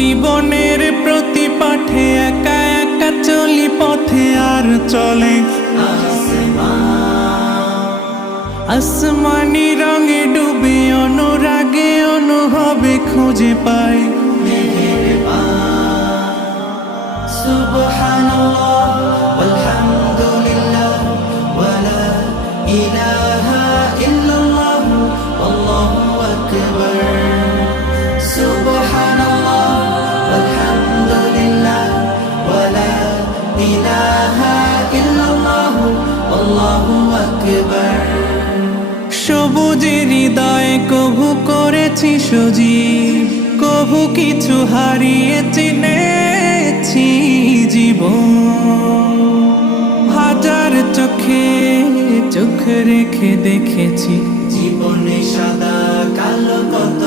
জীবনের প্রতি পাঠে একা একা চলি পথে আর চলে আসমানি রঙে ডুবে অনুরাগে অনুভবে খুঁজে পাই সুবহানাল্লাহ ওয়ালহামদুলিল্লাহ ওয়ালা ইলাহা ইল্লাল্লাহ আল্লাহু আকবার সুবহানাল্লাহ ওয়ালহামদুলিল্লাহ ওয়ালা ইলাহা ইল্লাল্লাহ আল্লাহু আকবার সবুজের হৃদয়ে কভু করেছি সজীব কভু কিছু হারিয়ে চিনেছি জীবন হাজার চোখে চোখ রেখে দেখেছি জীবনে সাদা কালো কত